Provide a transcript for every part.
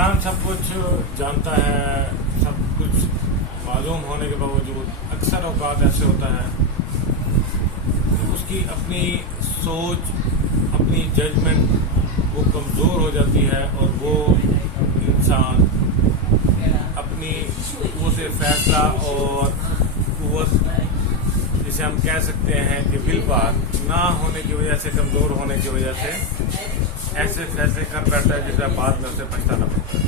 इंसान सब कुछ जानता है, सब कुछ मालूम होने के बावजूद अक्सर औकात ऐसे होता है कि उसकी अपनी सोच, अपनी जजमेंट वो कमज़ोर हो जाती है और वो इंसान अपनी क़ुव्वत फैसला और क़ुव्वत, जिसे हम कह सकते हैं कि विल पावर ना होने की वजह से, कमज़ोर होने की वजह से ऐसे फैसले कर बैठता है जिसे बाद में उसे पछताना पड़ता है।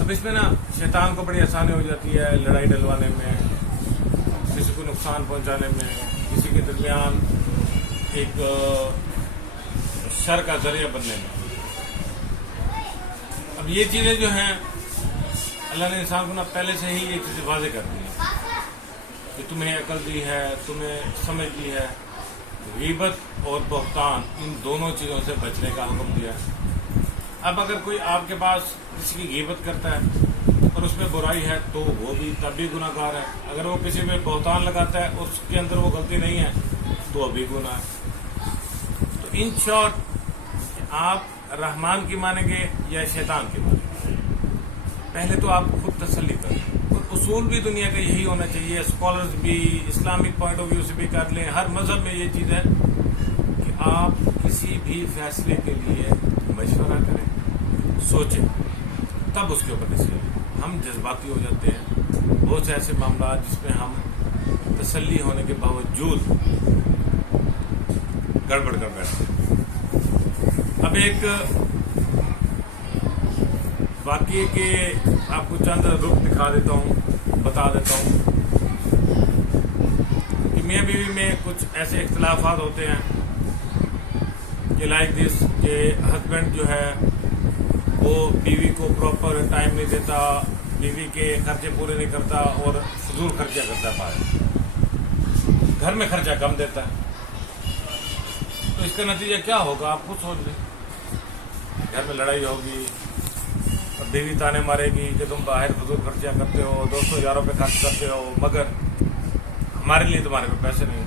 अब इसमें ना शैतान को बड़ी आसानी हो जाती है लड़ाई डलवाने में, किसी को नुकसान पहुंचाने में, किसी के दरमियान एक शर का जरिया बनने में। अब ये चीज़ें जो हैं, अल्लाह ने इंसान को ना पहले से ही ये चीज़ें वाज़ेह कर दी हैं कि तुम्हें अकल दी है, तुम्हें समझ दी है। गीबत और बहतान, इन दोनों चीज़ों से बचने का हुक्म दिया है। अब अगर कोई आपके पास किसी की गीबत करता है और उसमें बुराई है तो वो भी तब भी गुनाहगार है। अगर वो किसी पे बहतान लगाता है और उसके अंदर वो गलती नहीं है तो अभी गुनाह है। तो इन शॉर्ट, आप रहमान की मानेंगे या शैतान की मानेंगे, पहले तो आप खुद तसल्ली करें। और उसूल भी दुनिया का यही होना चाहिए, स्कॉलर्स भी इस्लामिक पॉइंट ऑफ व्यू से भी कर लें, हर मजहब में ये चीज़ है कि आप किसी भी फैसले के लिए मशवरा करें, सोचें, तब उसके ऊपर डिसीजन। हम जज्बाती हो जाते हैं बहुत से ऐसे मामला जिसमें हम तसल्ली होने के बावजूद गड़बड़ कर बैठते हैं। अब एक वाकये के आपको चंद रुख दिखा देता हूँ, बता देता हूँ कि मियाँ बीवी में कुछ ऐसे इख्तिलाफात होते हैं कि लाइक दिस, कि हस्बैंड जो है वो बीवी को प्रॉपर टाइम नहीं देता, बीवी के खर्चे पूरे नहीं करता और फजूल खर्चा करता पाए, घर में खर्चा कम देता है। तो इसका नतीजा क्या होगा आप खुद सोच लें। घर में लड़ाई होगी और बीवी ताने मारेगी कि तुम बाहर फजूल खर्चा करते हो, 200,000 रुपये खर्च करते हो, मगर हमारे लिए तुम्हारे पे पैसे नहीं।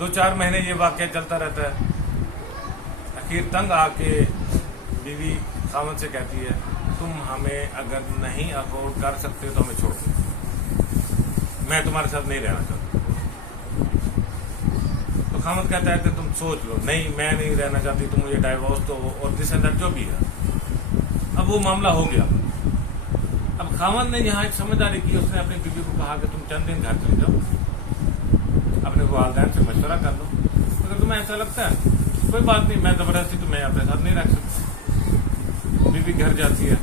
2-4 महीने ये वाक़या चलता रहता है। आखिर तंग आके बीवी खामन से कहती है, तुम हमें अगर नहीं अफोर्ड कर सकते तो हमें छोड़ दो, मैं तुम्हारे साथ नहीं रहना चाहता। तो खामन कहता है कि तुम सोच लो, नहीं मैं नहीं रहना चाहती, तुम मुझे डाइवोर्स दो और दिस एंड दैट जो भी है। अब वो मामला हो गया। अब खामन ने यहाँ एक समझदारी की, उसने अपनी बीवी को कहा कि तुम चंद दिन घर चले जाओ, अपने वालिदैन से मशवरा कर लो, अगर तुम्हें ऐसा लगता है कोई बात नहीं, मैं ज़बरदस्ती तुम्हें अपने साथ नहीं रख सकती। बीवी घर जाती है,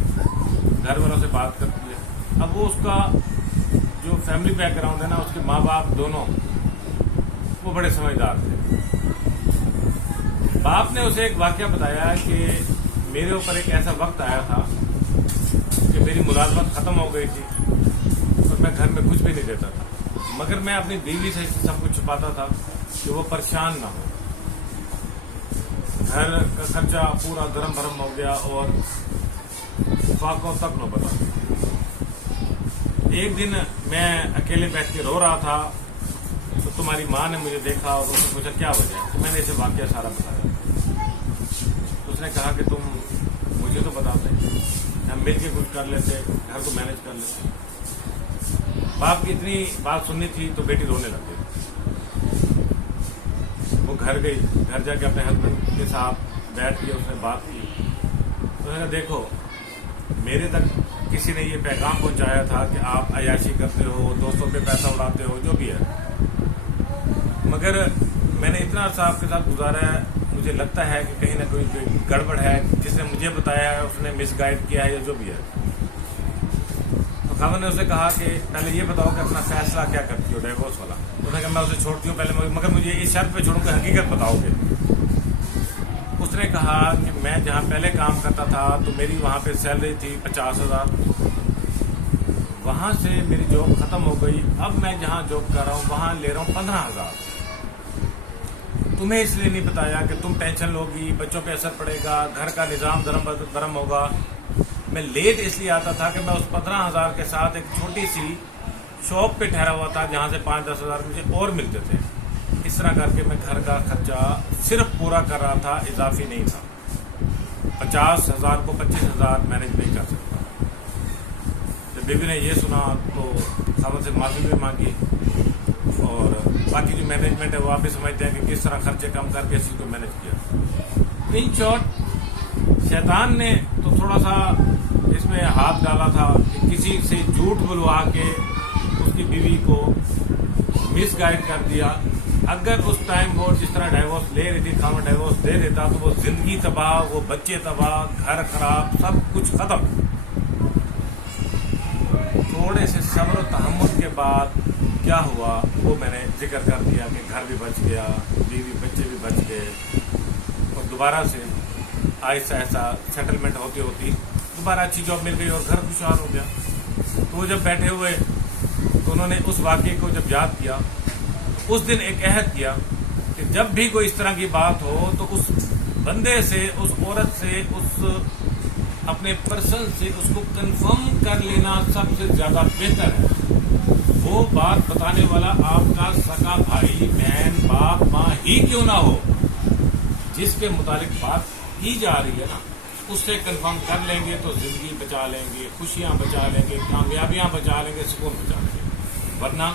घर वालों से बात करती है। अब वो उसका जो फैमिली बैकग्राउंड है ना, उसके माँ बाप दोनों वो बड़े समझदार थे। बाप ने उसे एक वाक़या बताया कि मेरे ऊपर एक ऐसा वक्त आया था कि मेरी मुलाजमत ख़त्म हो गई थी और मैं घर में कुछ भी नहीं देता था, मगर मैं अपनी बीवी से सब कुछ छुपाता था कि वो परेशान ना हो। घर का खर्चा पूरा दरम भरम हो गया और फाकों तक न बता। एक दिन मैं अकेले बैठ के रो रहा था तो तुम्हारी माँ ने मुझे देखा और उसने पूछा क्या वजह है। तो मैंने इसे वाक़या सारा बताया। तो उसने कहा कि तुम मुझे तो बताते, हम मिल के कुछ कर लेते, घर को मैनेज कर लेते। बाप की इतनी बात सुननी थी तो बेटी रोने लग गई। वो घर गई, घर जाके अपने हस्बैंड के साथ बैठ के उसने बात की। तो उसने कहा देखो, मेरे तक किसी ने ये पैगाम पहुंचाया था कि आप अयाशी करते हो, दोस्तों पे पैसा उड़ाते हो, जो भी है, मगर मैंने इतना अर्सा आपके साथ गुजारा है, मुझे लगता है कि कहीं ना कहीं गड़बड़ है। जिसने मुझे बताया है उसने मिसगाइड किया है या जो भी है। तो खामन ने उसे कहा कि पहले ये बताओ कि अपना फैसला क्या करती हो डाइवोर्स वाला। तो उसने कहा मैं उसे छोड़ती हूँ पहले, मगर मुझे इस शर्त पे छोड़ूँ कि हकीकत बताओगे। उसने कहा कि मैं जहाँ पहले काम करता था तो मेरी वहाँ पे सैलरी थी 50,000, वहाँ से मेरी जॉब ख़त्म हो गई, अब मैं जहाँ जॉब कर रहा हूँ वहाँ ले रहा हूँ 15,000। तुम्हें इसलिए नहीं बताया कि तुम टेंशन लोगी, बच्चों पे असर पड़ेगा, घर का निज़ाम दरम होगा। मैं लेट इसलिए आता था कि मैं उस 15,000 के साथ एक छोटी सी शॉप पे ठहरा हुआ था जहाँ से 5-10 हज़ार मुझे और मिलते थे। इस तरह करके मैं घर का खर्चा सिर्फ पूरा कर रहा था, इजाफी नहीं था। 50,000 کو 25,000 مینج نہیں کر سکتا. جب بیوی نے یہ سنا تو خاوند سے معافی بھی مانگی اور باقی جو مینجمنٹ ہے وہ آپ بھی سمجھتے ہیں کہ کس طرح خرچے کم کر کے اسی کو مینج کیا. ان شارٹ شیطان نے تو تھوڑا سا اس میں ہاتھ ڈالا تھا کہ کسی سے جھوٹ بلوا کے اس کی بیوی کو مس گائیڈ کر دیا. اگر اس ٹائم وہ جس طرح ڈائیورس لے رہی تھی خاوند ڈائیورس دے دیتا تو وہ زندگی تباہ, وہ بچے تباہ, گھر خراب, سب کچھ ختم. تھوڑے سے صبر و تحمل کے بعد کیا ہوا وہ میں نے ذکر کر دیا کہ گھر بھی بچ گیا, بیوی بچے بھی بچ گئے اور دوبارہ سے آہستہ آہستہ سیٹلمنٹ ہوتی ہوتی دوبارہ اچھی جاب مل گئی اور گھر خوشحال ہو گیا. تو وہ جب بیٹھے ہوئے تو انہوں نے اس واقعے کو جب یاد کیا اس دن ایک عہد کیا کہ جب بھی کوئی اس طرح کی بات ہو تو اس بندے سے, اس عورت سے, اس اپنے پرسن سے اس کو کنفرم کر لینا سب سے زیادہ بہتر ہے. وہ بات بتانے والا آپ کا سگا بھائی, بہن, باپ, ماں ہی کیوں نہ ہو, جس کے متعلق بات کی جا رہی ہے نا, اس سے کنفرم کر لیں گے تو زندگی بچا لیں گے, خوشیاں بچا لیں گے, کامیابیاں بچا لیں گے, سکون بچا لیں گے. ورنہ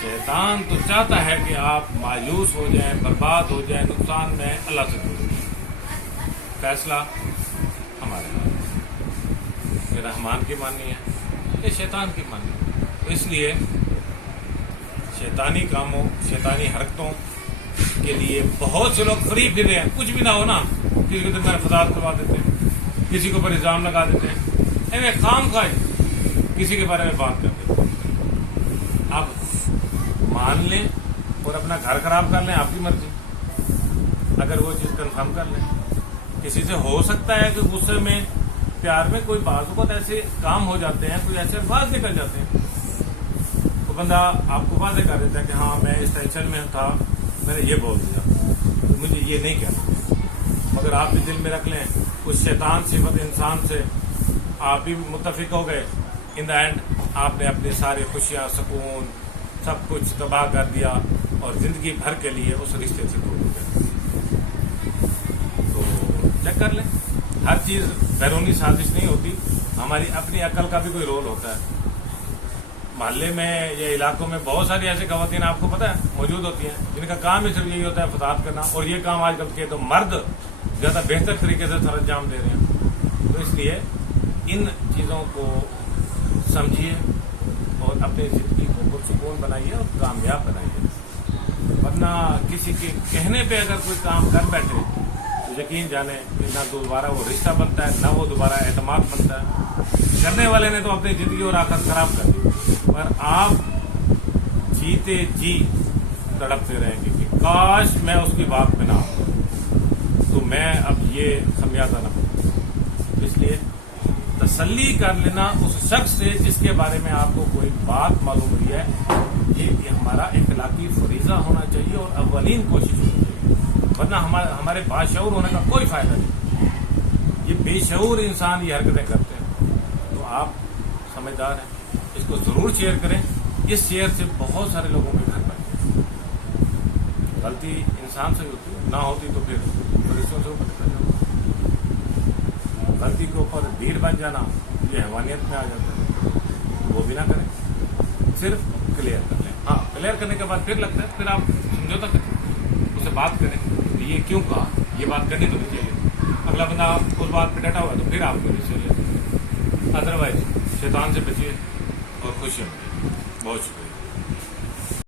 شیطان تو چاہتا ہے کہ آپ مایوس ہو جائیں, برباد ہو جائیں, نقصان میں اللہ سے دور ہو جائیں. فیصلہ ہمارے ہاتھ, یہ رحمان کی ماننی ہے یہ شیطان کی ماننی ہے. اس لیے شیطانی کاموں, شیطانی حرکتوں کے لیے بہت سے لوگ فری پھر رہے ہیں. کچھ بھی نہ ہو نا, کسی کو دن میں فساد کروا دیتے ہیں, کسی کے اوپر الزام لگا دیتے ہیں, ایویں خام خواہ کسی کے بارے میں بات کر دیتے ہیں. آپ مان لیں اور اپنا گھر خراب کر لیں, آپ کی مرضی. اگر وہ چیز کنفرم کر لیں, کسی سے ہو سکتا ہے کہ غصے میں, پیار میں کوئی بعض اوقات ایسے کام ہو جاتے ہیں, کوئی ایسے الفاظ نکل جاتے ہیں, تو بندہ آپ کو واضح کر دیتا ہے کہ ہاں میں اس ٹینشن میں تھا, میں نے یہ بول دیا, مجھے یہ نہیں کہنا. مگر آپ بھی دل میں رکھ لیں اس شیطان صفت انسان سے آپ بھی متفق ہو گئے. ان دا اینڈ آپ نے اپنی ساری خوشیاں, سکون, سب کچھ تباہ کر دیا اور زندگی بھر کے لیے اس رشتے سے دور ہو گئے. تو چیک کر لیں, ہر چیز بیرونی سازش نہیں ہوتی, ہماری اپنی عقل کا بھی کوئی رول ہوتا ہے. محلے میں یا علاقوں میں بہت ساری ایسی خواتین آپ کو پتہ ہے موجود ہوتی ہیں جن کا کام ہی صرف یہی ہوتا ہے فساد کرنا, اور یہ کام آج کل کے تو مرد زیادہ بہتر طریقے سے سر انجام دے رہے ہیں. تو اس لیے ان چیزوں کو سمجھیے اور اپنی زندگی کو پرسکون بنائیے اور کامیاب بنائیے. ورنہ کسی کے کہنے پہ اگر کوئی کام کر بیٹھے تو یقین جانے کہ نہ دوبارہ وہ رشتہ بنتا ہے, نہ وہ دوبارہ اعتماد بنتا ہے. کرنے والے نے تو اپنی زندگی اور آخرت خراب کر دی, پر آپ جیتے جی تڑپتے رہیں گے کہ کاش میں اس کی بات میں نہ آؤں تو میں اب یہ خمیازہ نہ ہوں. اس لیے تسلی کر لینا اس شخص سے جس کے بارے میں آپ کو کوئی بات معلوم ہوئی ہے, یہ ہمارا اخلاقی فریضہ ہونا چاہیے اور اولین کوشش ہونی چاہیے. ورنہ ہمارے باشعور ہونے کا کوئی فائدہ نہیں. یہ بے شعور انسان یہ حرکتیں کرتے ہیں. تو آپ سمجھدار ہیں, اس کو ضرور شیئر کریں. اس شیئر سے بہت سارے لوگوں کے گھر بن. غلطی انسان سے ہوتی ہے, نہ ہوتی تو پھر فرشتوں سے اوپر نکل جاتا. غلطی کے اوپر بھیڑ بن جانا یہ حیوانیت میں آ جاتا ہے. وہ بھی نہ کریں, صرف کلیئر کر لیں. ہاں, کلیئر کرنے کے بعد پھر لگتا ہے پھر آپ سمجھوتا کریں, اسے بات کریں کہ یہ کیوں کہا, یہ بات کرنی تو نہیں چاہیے. اگلا بندہ اس بات پہ ڈٹا ہوا تو پھر آپ کو نہیں چاہیے. ادروائز شیطان سے بچیے اور خوشیاں ملیے. بہت شکریہ.